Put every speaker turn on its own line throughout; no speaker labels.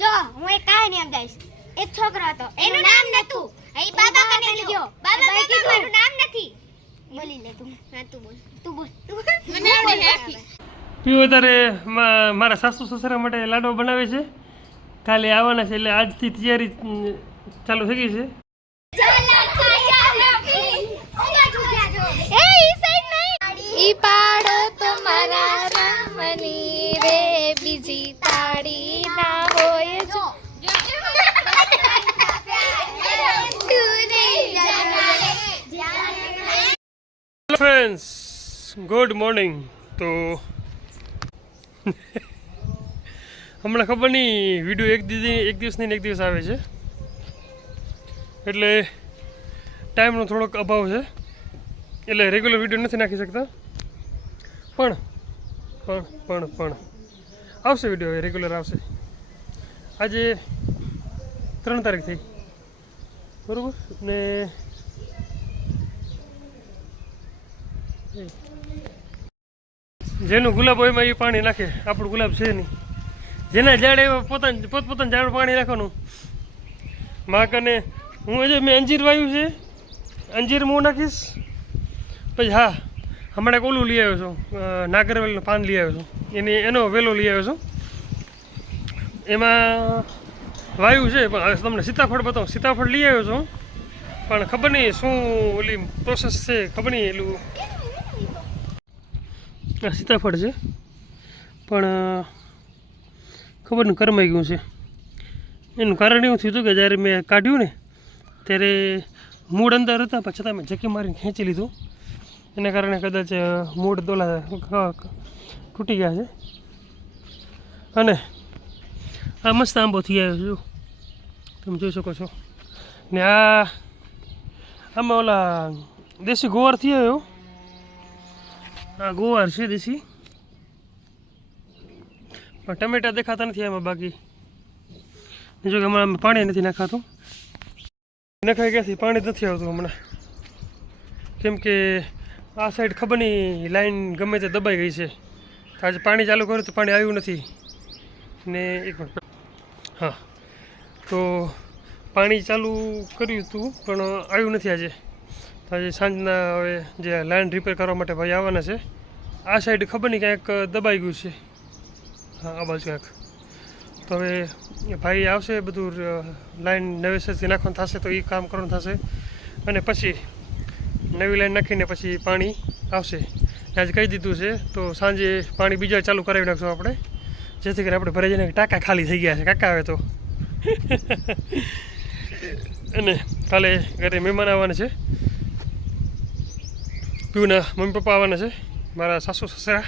જો હું એક કહાની સમજાવીશ એક છોકરો હતો. એનું નામ નતું. એ બાબા કને લીધો બાબા બાબા મારું નામ નથી. બોલી લે તું. હા તું બોલ. તું બોલ.
મને આવડે.
પીવું અત્યારે મારા સાસુ સસરા માટે લાડવા બનાવે છે? કાલે આવવાના છે એટલે આજથી તૈયારી ચાલુ થઈ ગઈ છે
એ ઈ સાઈડ નહીં
ઈ પાડો તો મારા રામની રે બીજી તાળી ના હોય જો
હેલો ફ્રેન્ડ્સ ગુડ મોર્નિંગ તો હમણાં ખબર નહીં વીડિયો એક દીદી એક દિવસની એક દિવસ આવે છે. એટલે ટાઈમનો થોડોક અભાવ છે. એટલે રેગ્યુલર વીડિયો નથી નાખી શકતા. પણ પણ પણ પણ. આવશે વીડિયો રેગ્યુલર આવશે. આજે ત્રણ તારીખ થઈ. બરાબર? ને જેનું ગુલાબ હોય એમાં એ પાણી નાખે. આપણું ગુલાબ છે નહીં. જેના ઝાડ એવા પોતાનું પોતપોતાનું ઝાડ પાણી નાખવાનું. માં કને, હું હજુ મેં અંજીર વાવ્યું છે. અંજીર હું નાખીશ. પછી હા, હમણાં એક ઓલું લઈ આવ્યો છું. નાગરવેલનું પાન લઈ આવ્યો છું. એની, એનો વેલો લઈ આવ્યો છું. એમાં વાયુ છે, પણ તમને સીતાફળ બતાવું. સીતાફળ લઈ આવ્યો છું. પણ ખબર નહીં શું ઓલી પ્રોસેસ છે, ખબર નહીં એલું આ સીતાફળ છે. પણ ખબર નહીં કરમાઈ ગયું છે. એનું કારણ એવું થયું હતું કે જ્યારે મેં કાઢ્યું ને, ત્યારે મૂળ અંદર હતા, પણ છતાં મેં જકી મારીને ખેંચી લીધું. એના કારણે કદાચ મૂળ દોલા તૂટી ગયા છે. અને આ મસ્ત આંબો થઈ આવ્યો છે તમે જોઈ શકો છો. ને આ, આમાં ઓલા દેશી ગોવાર થઈ આવ્યો. આ ગોવાર છે દેશી. પણ ટમેટા દેખાતા નથી આમાં બાકી. જો કે હમણાં પાણી નથી નાખાતું. નખાઈ ગયાથી પાણી નથી આવતું હમણાં. કેમ કે આ સાઈડ ખબર નહીં લાઈન ગમે તે દબાઈ ગઈ છે. આજે પાણી ચાલુ કર્યું તો પાણી આવ્યું નથી. ને એક મિનિટ હા. તો પાણી ચાલુ કર્યું હતું પણ આવ્યું નથી આજે. તો આજે સાંજના હવે જે લાઈન રિપેર કરવા માટે ભાઈ આવવાના છે, આ સાઈડ ખબર નહીં, ક્યાંક દબાઈ ગયું છે. હા, આ બાજુ ક્યાંક. તો હવે ભાઈ આવશે બધું લાઈન નવેસરથી નાખવાનું થશે તો એ કામ કરવાનું થશે. અને પછી નવી લાઈન નાખીને પછી પાણી આવશે. આજે કહી દીધું છે, તો સાંજે પાણી બીજા ચાલુ કરાવી નાખશું આપણે. જેથી કરીને આપણે ભરાઈ જઈને ટાંકા ખાલી થઈ ગયા છે. કાકા આવે તો. અને કાલે ઘરે મહેમાન આવવાના છે. પીયુના મમ્મી પપ્પા આવવાના છે. મારા સાસુ, સસરા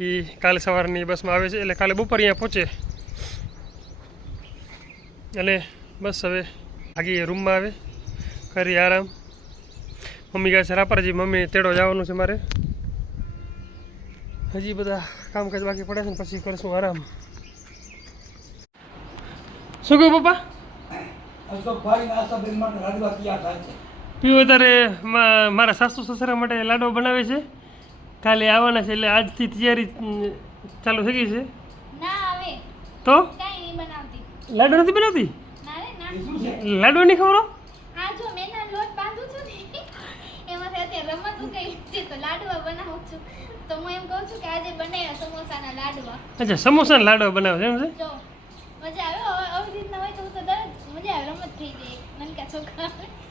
એ કાલે સવારની બસમાં આવે છે, એટલે કાલે બપોર અહીંયા પહોંચે. અને બસ હવે આગી રૂમમાં આવે કરી આરામ. મમ્મી કહે છે, રાપરજી, મમ્મી તેડો જવાનું છે મારે. હજી બધા કામકાજ બાકી પડે છે ને પછી કરશું આરામ. શું કહ્યું પપ્પા? પીવું અત્યારે મારા સાસુ સસરા માટે લાડો બનાવે છે. કાલે આવવાના છે એટલે આજથી તૈયારી ચાલુ થઈ ગઈ છે. તો?
કાઈ નહીં બનાવતી.
લાડુ નથી બનાવતી?
ના. રે
લાડુ નહીં ખબર
આ જો મેં ના લોટ બાંધું છું ને એમાંથી અત્યારે રમતું ગઈ છે તો લાડવા બનાવું છું. તો હું એમ કહું છું કે આજે બનાવ્યા સમોસાના લાડવા.
અચ્છા સમોસાના લાડવા બનાવે છે એમ છે?
મજા આવે આવી રીતના હોય તો હું તો દરરોજ મજા આવે રમત થઈ જાય. નનકા છોકરા હારો માં થાય છે મોડું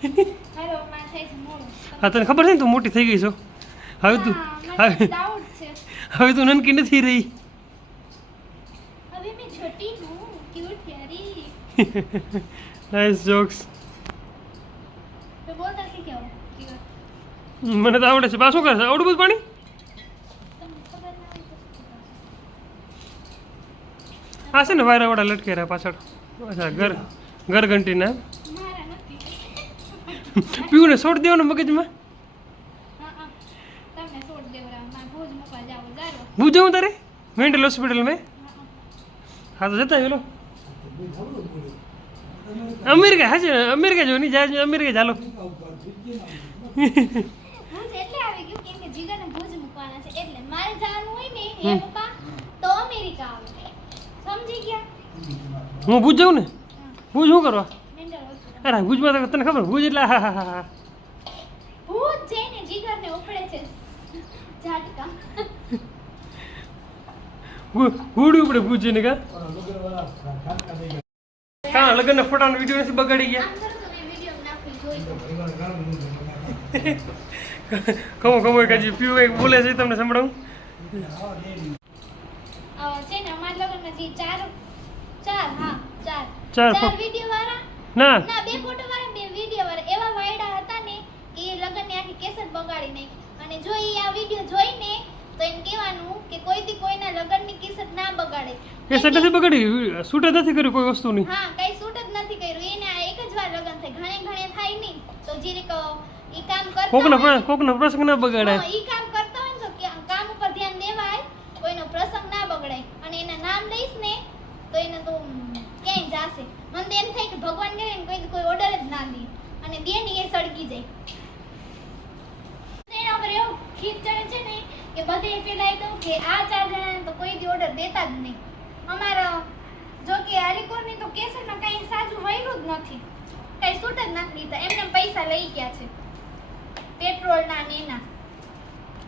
હા તને ખબર છે ને તું મોટી થઈ ગઈ છો? હવે તું હવે તું નનકી નથી રહી.
હું
નાઇસ જોક્સ મને તો આવડે છે. બા શું કરે છે? આવડું બધું પાણી?
કરશો?
આ છે ને વાયરા વાળા લટકે રહ્યા પાછળ. અચ્છા ઘર ઘર ઘંટીના પીવું ને છોડ દેવાનું મગજમાં?
હું જાવ
તારે? મેન્ટલ હોસ્પિટલ મેં?
હા
તો જતા પેલો અમેરિકા હા છે અમેરિકા જો નહીં જાય અમેરિકા ચાલો. હું ભૂજ જાઉં ને? ભૂજ શું કરવા? અરે ગુજમાં તો તને ખબર ગુજ એટલે હા હા હા હા
ભૂત જઈને જીગરને ઉપડે છે. ઝાટકા.
ગુડ ઉપડે ભુજ જઈને કા? કાં લગ્નના ફોટાનો વીડિયો નથી બગાડી ગયા? ખમો ખમો એક હજી પીવું એક બોલે છે તમને સંભળાવું?
છે ને અમારા લગ્નમાં જે ચાર ચાર હા ચાર.
ચાર
ચાર વીડિયો વાળા.
ના.
ના બે ફોટો વાળા બે વિડિયો વાળા. એવા વાયડા હતા ને કે એ લગ્નની આખી કેસર બગાડી નાખી. અને જો એ આ વીડિયો જોઈને તો એમ કહેવાનું કે કોઈ થી કોઈના લગનની કેસર ના બગાડે.
કેસર નથી બગાડી? શૂટ જ નથી કર્યું કોઈ વસ્તુની?
હા કઈ શૂટ જ નથી કર્યું. એને આ એક જ વાર લગન થાય. ઘણે ઘણે થાય નહીં. તો કામ કરતા
કોકનો કોકનો પ્રસંગ ના બગાડાય
હા, ઈ કામ કરતા હોય ને તો કે- કામ ઉપર ધ્યાન દેવાય કોઈનો પ્રસંગ ના બગડાય અને એના નામ લઈશ ને તો એને તો ઉમ, ક્યાંય જાશે મને તો એમ થાય કે ભગવાન કરે ને કોઈ દી કોઈ ઓર્ડર જ ના દે અને દે ને એ સળગી જાય એના ઉપર એવું ખીચ ચડે છે ને કે બધે ફેલાઈ દઉં કે આ ચાર જણાને તો કોઈ દી ઓર્ડર દેતા જ નહીં અમારા જો કે આલિકોરની તો કેસરમાં કાંઈ સાચું વળ્યું જ નથી કાંઈ છૂટ જ નથી દીધા એમને પૈસા લઈ ગયા છે પેટ્રોલના ને એના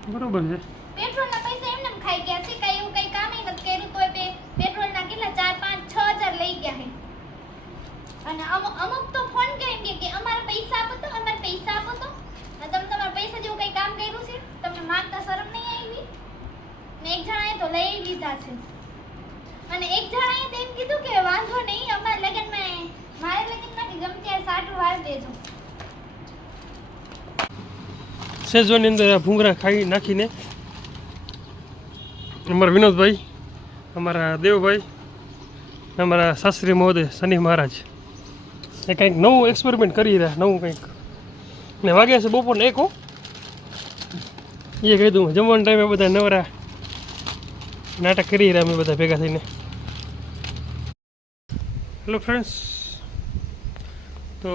બરોબર છે
પેટ્રોલના પૈસા એમને એમ ખાઈ ગયા છે કઈ એવું કઈ કામ નથી કર્યું તોય પે પેટ્રોલના કેટલા ચાર પાંચ છ હજાર લઈ ગયા છે અને અમુક અમુક તો ફોન કરીને કહે કે અમારા પૈસા આપો તો અમારા પૈસા આપો તો અને તમે તમારા પૈસા જેવું કઈ કામ કર્યું છે તમને માંગતા શરમ નહીં આવી ને એક જણાએ તો લઈ લીધા છે અને એક જણાએ તો એમ કીધું કે વાંધો નહીં અમારા લગ્નમાં મારા લગ્નમાં કે ગમે ત્યારે સાટું વાર દેજો
સેજવાની અંદર આ ભૂંગળા ખાઈ નાખીને અમારા વિનોદભાઈ, અમારા દેવભાઈ, અમારા શાસ્ત્રી મહોદય, શનિ મહારાજ. એ કંઈક નવું એક્સપેરિમેન્ટ કરી રહ્યા, નવું કંઈક. ને વાગે છે બપોરને એક હો. એ દઉં, જમવાના ટાઈમે બધા નવરા. નાટક કરી રહ્યા અમે બધા ભેગા થઈને. હેલો ફ્રેન્ડ્સ તો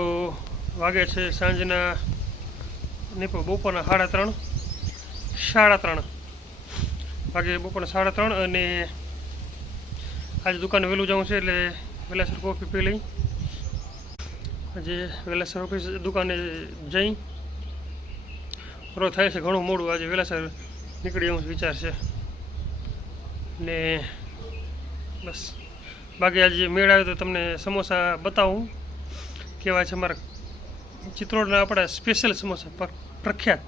વાગે છે સાંજના નહીં પણ બપોરના સાડા ત્રણ. સાડા ત્રણ. વાગે બપોરના સાડા ત્રણ અને આજે દુકાને વહેલું જવું છે એટલે વહેલાસર કોફી પી લઈ. આજે વહેલાસર ઓફિસ દુકાને જઈ. રો થાય છે ઘણું મોડું, આજે વહેલાસર નીકળી જવું વિચાર છે. ને બસ. બાકી આજે મેળ આવ્યો તો તમને સમોસા બતાવું. કેવા છે અમારા ચિત્રોડના આપણા સ્પેશિયલ સમોસા પર. પ્રખ્યાત.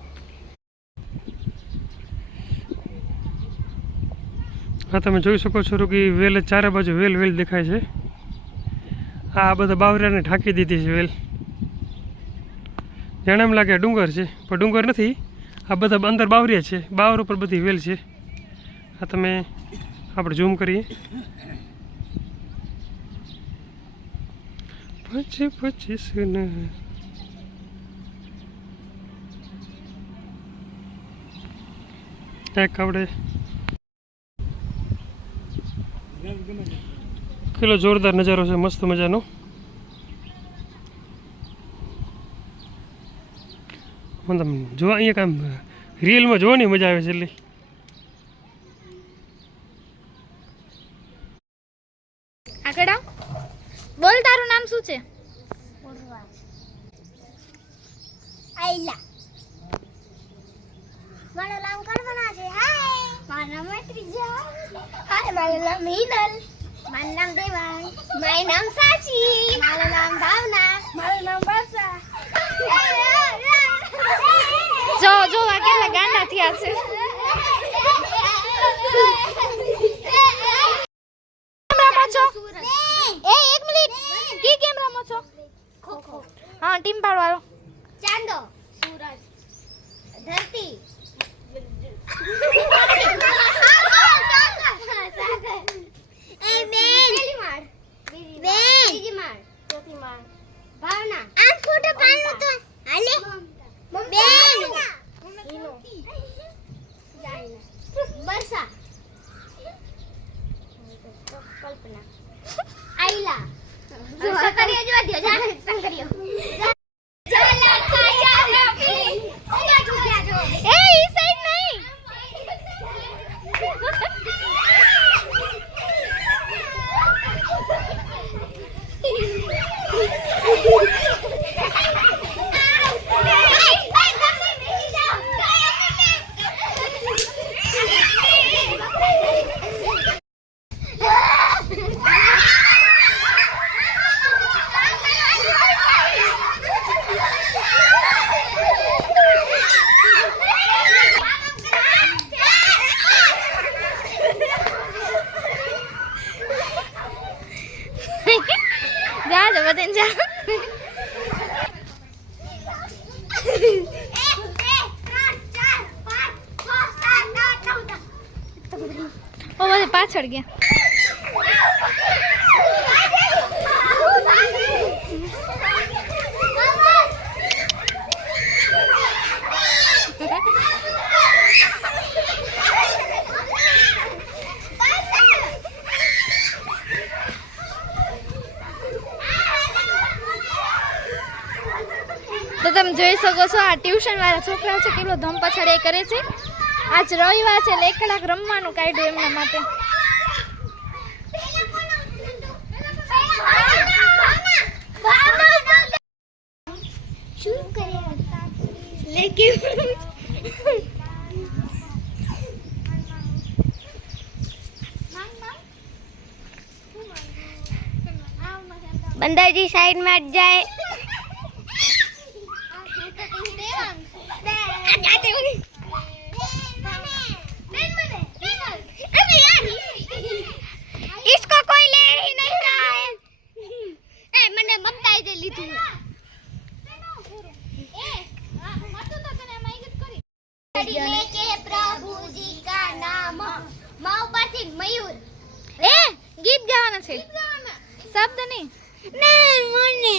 હા, તમે જોઈ શકો છો કે વેલ ચારે બાજુ વેલ વેલ દેખાય છે. આ બધા બાવરિયાને ઢાંકી દીધી છે વેલ. જાણે એમ લાગે ડુંગર છે, પણ ડુંગર નથી. આ બધા અંદર બાવરિયા છે, બાવર ઉપર બધી વેલ છે. આ તમે આપણે ઝૂમ કરીએ. પછી પછી ને એક આપણે કેટલો જોરદાર નજારો છે, મસ્ત મજાનો. મતલબ જોવા, અહીંયા કામ રિયલમાં જોવાની મજા આવે છે એટલે
આગળ આવ બોલ તારું નામ શું છે
આઈલા મારું નામ કલ્પના છે હાય મારું નામ મૈત્રીજા હાય મારું નામ હિનલ મારું નામ દેવાંગ મારું નામ સાચી મારું નામ ભાવના મારું નામ વર્ષા
જો જો આ કેટલા ગાંડા થયા છે કેમેરામાં છો એ એક મિનિટ કી કેમેરામાં છો
ખોખો
હા ટીમ પાડવાળો
ચાંદો સૂરજ ધરતી એ બેન પહેલી માળ બેન ત્રીજી માળ ચોથી માળ ભાવના આ ફોટો પાડલો તો હાલે બેન ઈનો બરસા કલ્પના. આઈલા સકરિયો જોવા દો જાને સંકરિયો
પાછળ ગયા તો તમે જોઈ શકો છો, આ ટ્યુશન વાળા છોકરાઓ છે, કેટલો ધમ પછાડે કરે છે. આજ રવિવાર છે, એટલે એક કલાક રમવાનું કાઢ્યું એમના માટે.
શું કરે લે
કે બંદરજી સાઈડમાં જાય. શબ્દ નહીં.
મને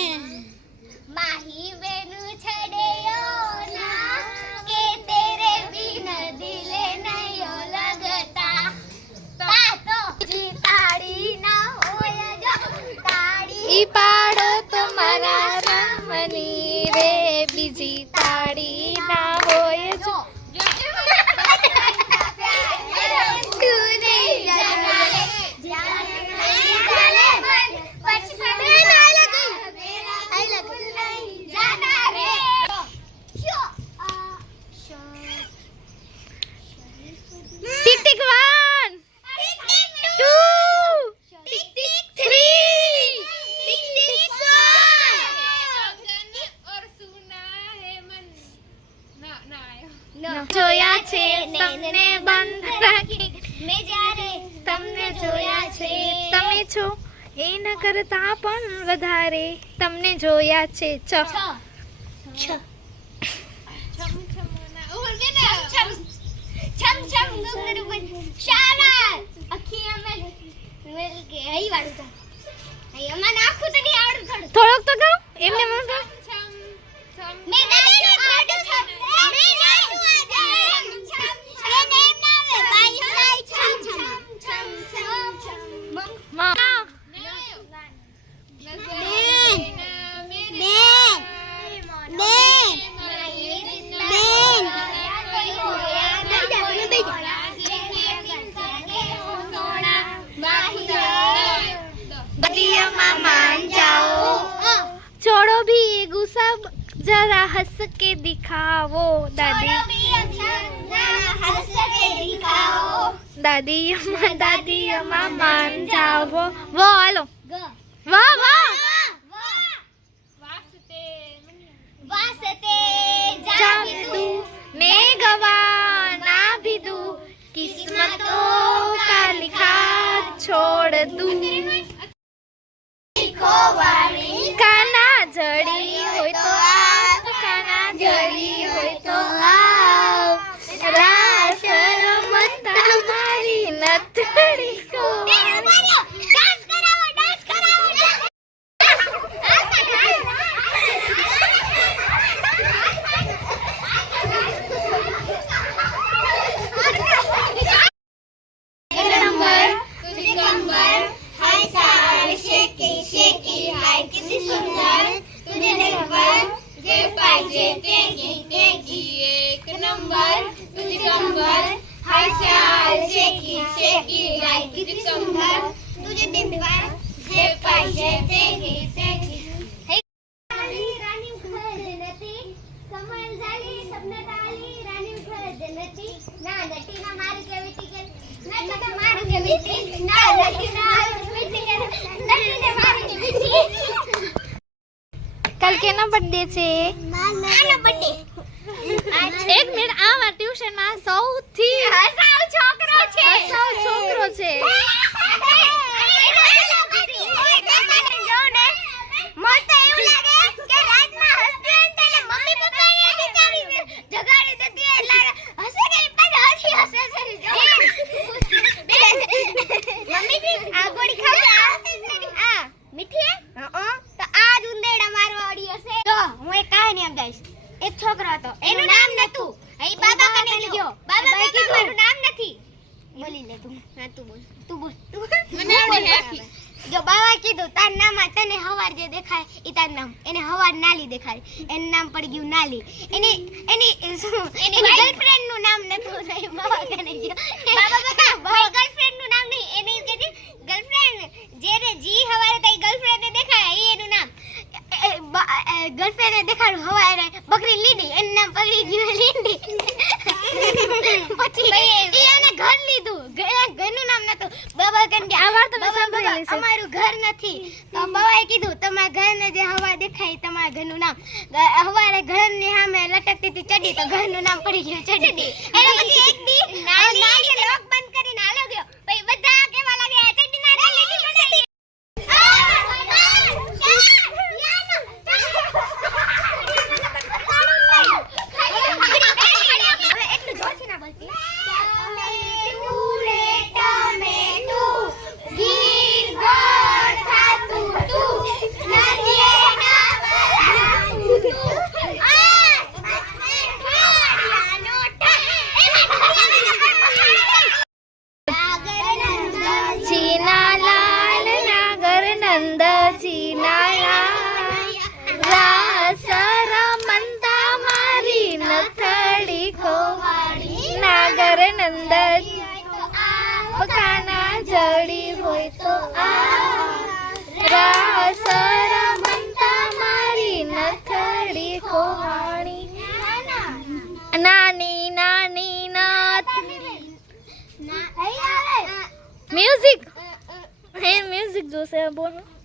માહી બેનું છડેયો ના કે તેરે બિન દિલે નયો લગતા તાતો જી તાળી ના હોય જો તાળી
ઈ પાડો તમારા રામની રે બીજી તાળી ના હોય જો
તું નહીં જાના રે જાન નહીં જાને પછી ફડે ના લગી આઈ લગી જાના રે શો આ show
tick tick one two
tick tick three tick tick
જોયા છે તમને બંધ રાખી
મેં જ્યારે
તમને જોયા છે તમે છો? એના કરતા પણ વધારે. તમને જોયા છે
છ.
થોડોક તો ગાઓ એમને મને ગાઓ
Mom. No. No. No. No. No. દાદી દાદી અમા માન જાવો વો હાલો. एक नंबर तुझे कंबर हाय सार शेकी शेकी गाय किती सुंदर तुझे बिंदवार जे पाहिजे ते घे ते घे राणी घर जनती कमल झाली सपनात आली राणी घर जनती ना नटी ना मार केवी तिके नटी ना मार केवी तिके ना नटी ना मार केवी तिके नटी ना मार केवी तिके
कल के ना बर्थडे
से मां ना बर्थडे
એક મિનિટ આમાં ટ્યુશનમાં સૌથી
હસાવ છોકરો છે
હસાવ છોકરો છે
હતો બોલો